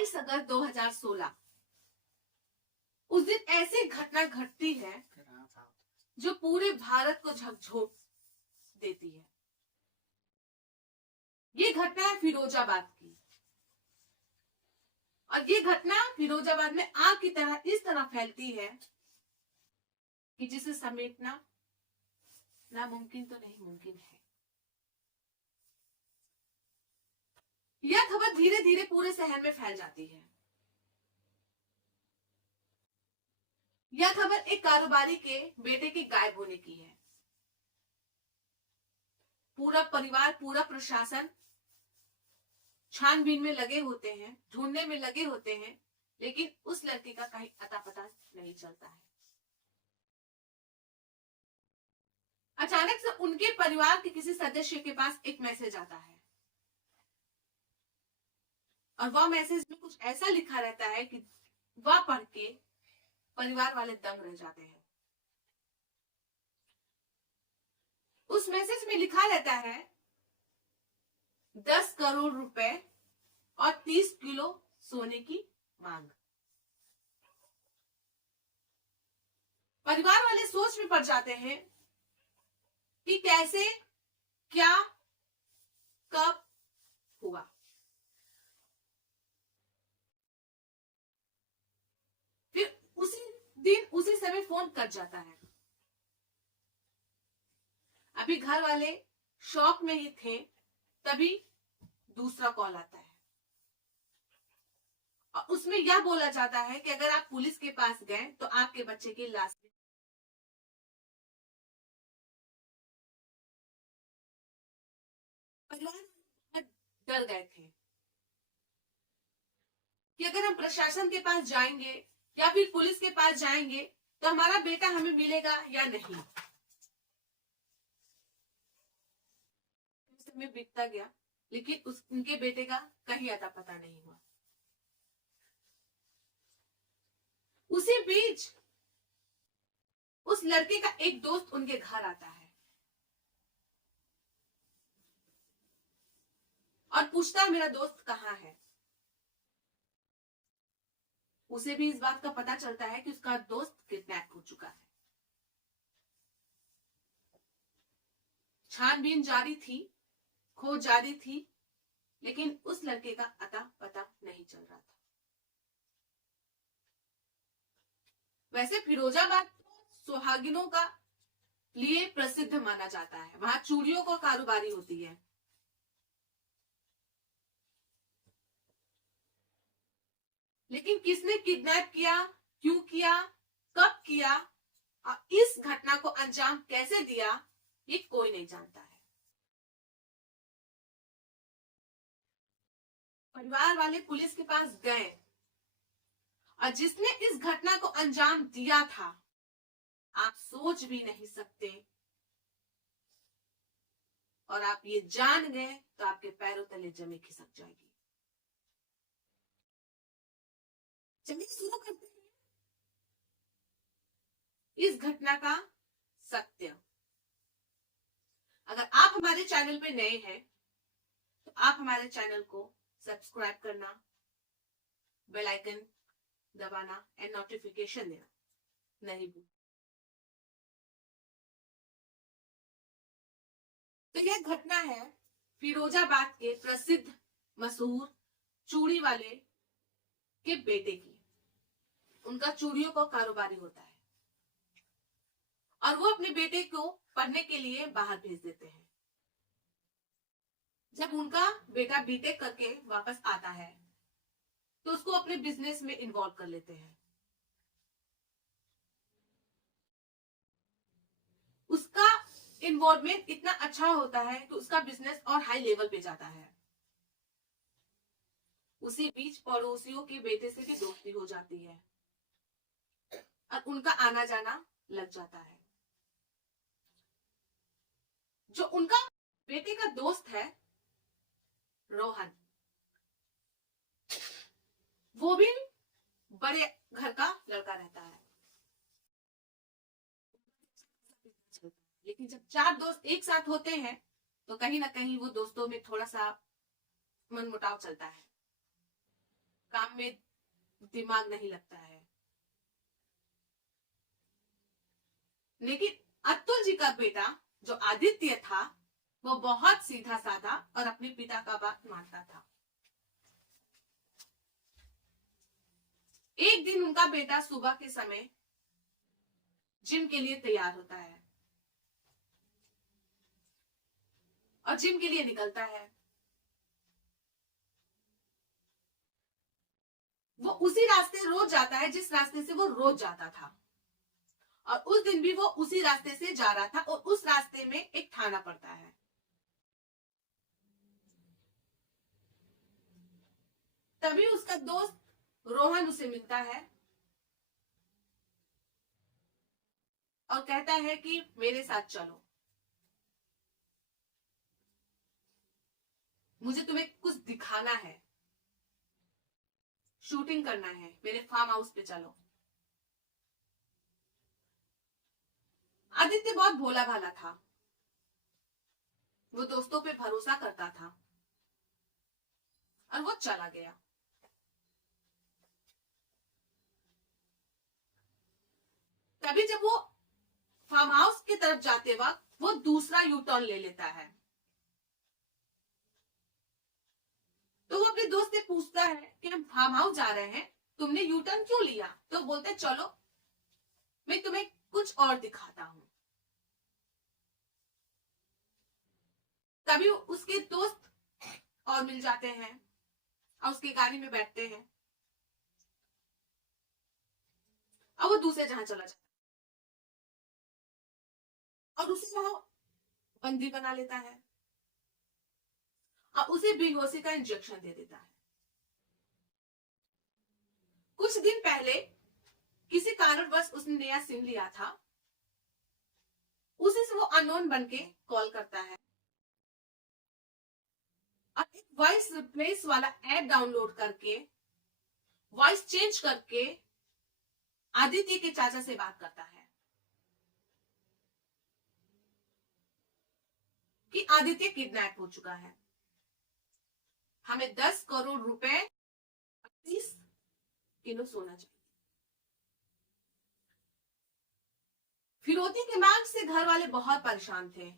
22 अगस्त 2016 उस दिन ऐसी घटना घटती है जो पूरे भारत को झकझोर देती है। ये घटना है फिरोजाबाद की, और ये घटना फिरोजाबाद में आग की तरह इस तरह फैलती है कि जिसे समेटना नामुमकिन तो नहीं मुमकिन है। यह खबर धीरे धीरे पूरे शहर में फैल जाती है। यह खबर एक कारोबारी के बेटे के गायब होने की है। पूरा परिवार, पूरा प्रशासन छानबीन में लगे होते हैं, ढूंढने में लगे होते हैं, लेकिन उस लड़की का कहीं अता पता नहीं चलता है। अचानक से उनके परिवार के किसी सदस्य के पास एक मैसेज आता है, और वह मैसेज में कुछ ऐसा लिखा रहता है कि वह पढ़ के परिवार वाले दंग रह जाते हैं। उस मैसेज में लिखा रहता है 10 करोड़ रुपए और 30 किलो सोने की मांग। परिवार वाले सोच में पड़ जाते हैं कि कैसे, क्या, कब हुआ। फिर उसी दिन उसी समय फोन कट जाता है। अभी घर वाले शॉक में ही थे, तभी दूसरा कॉल आता है, और उसमें यह बोला जाता है कि अगर आप पुलिस के पास गए तो आपके बच्चे की लाश परिवार डर गए थे कि अगर हम प्रशासन के पास जाएंगे या फिर पुलिस के पास जाएंगे तो हमारा बेटा हमें मिलेगा या नहीं। समय बीतता गया, लेकिन उनके बेटे का कहीं अता पता नहीं हुआ। उसी बीच उस लड़के का एक दोस्त उनके घर आता है और पूछता है मेरा दोस्त कहाँ है। उसे भी इस बात का पता चलता है कि उसका दोस्त किडनैप हो चुका है। छानबीन जारी थी, खोज जारी थी, लेकिन उस लड़के का अता पता नहीं चल रहा था। वैसे फिरोजाबाद सुहागिनों का लिए प्रसिद्ध माना जाता है। वहां चूड़ियों का कारोबारी होती है। लेकिन किसने किडनैप किया, क्यों किया, कब किया और इस घटना को अंजाम कैसे दिया, ये कोई नहीं जानता है। परिवार वाले पुलिस के पास गए, और जिसने इस घटना को अंजाम दिया था, आप सोच भी नहीं सकते, और आप ये जान गए तो आपके पैरों तले जमी खिसक जाएगी। चलिए शुरू करते हैं इस घटना का सत्य। अगर आप हमारे चैनल पे नए हैं तो आप हमारे चैनल को सब्सक्राइब करना, बेल आइकन दबाना एंड नोटिफिकेशन देना नहीं भूलना। तो यह घटना है फिरोजाबाद के प्रसिद्ध मशहूर चूड़ी वाले के बेटे की। उनका चूड़ियों का कारोबारी होता है, और वो अपने बेटे को पढ़ने के लिए बाहर भेज देते हैं। जब उनका बेटा बीटेक करके वापस आता है तो उसको अपने बिजनेस में इन्वॉल्व कर लेते हैं। उसका इन्वॉल्वमेंट इतना अच्छा होता है कि उसका बिजनेस और हाई लेवल पे जाता है। उसी बीच पड़ोसियों के बेटे से भी दोस्ती हो जाती है और उनका आना जाना लग जाता है। जो उनका बेटे का दोस्त है रोहन, वो भी बड़े घर का लड़का रहता है। लेकिन जब 4 दोस्त एक साथ होते हैं तो कहीं ना कहीं वो दोस्तों में थोड़ा सा मनमुटाव चलता है। काम में दिमाग नहीं लगता है। लेकिन अतुल जी का बेटा जो आदित्य था वो बहुत सीधा साधा और अपने पिता का बात मानता था। एक दिन उनका बेटा सुबह के समय जिम के लिए तैयार होता है और जिम के लिए निकलता है। वो उसी रास्ते रोज जाता है जिस रास्ते से वो रोज जाता था, और उस दिन भी वो उसी रास्ते से जा रहा था और उस रास्ते में एक थाना पड़ता है। तभी उसका दोस्त रोहन उसे मिलता है और कहता है कि मेरे साथ चलो, मुझे तुम्हें कुछ दिखाना है, शूटिंग करना है, मेरे फार्म हाउस पे चलो। आदित्य बहुत भोला भाला था, वो दोस्तों पे भरोसा करता था और वो चला गया। तभी जब वो फार्म हाउस की तरफ जाते वक्त वो दूसरा यू टर्न ले लेता है। तो वो अपने दोस्त से पूछता है कि हम फार्म हाउस जा रहे हैं, तुमने यू टर्न क्यों लिया? तो बोलते चलो मैं तुम्हें कुछ और दिखाता हूं। तभी उसके दोस्त और मिल जाते हैं और उसकी गाड़ी में बैठते हैं और वो दूसरे जहां चला जाता है और उसे वहां बंदी बना लेता है और उसे बेहोशी का इंजेक्शन दे देता है। कुछ दिन पहले किसी कारणवश उसने नया सिम लिया था, उसी से वो अननोन बन के कॉल करता है और एक वॉइस रिप्लेस वाला ऐप डाउनलोड करके वॉइस चेंज करके आदित्य के चाचा से बात करता है कि आदित्य किडनैप हो चुका है, हमें 10 करोड़ रुपए 30 किलो सोना चाहिए। फिरौती की मांग से घर वाले बहुत परेशान थे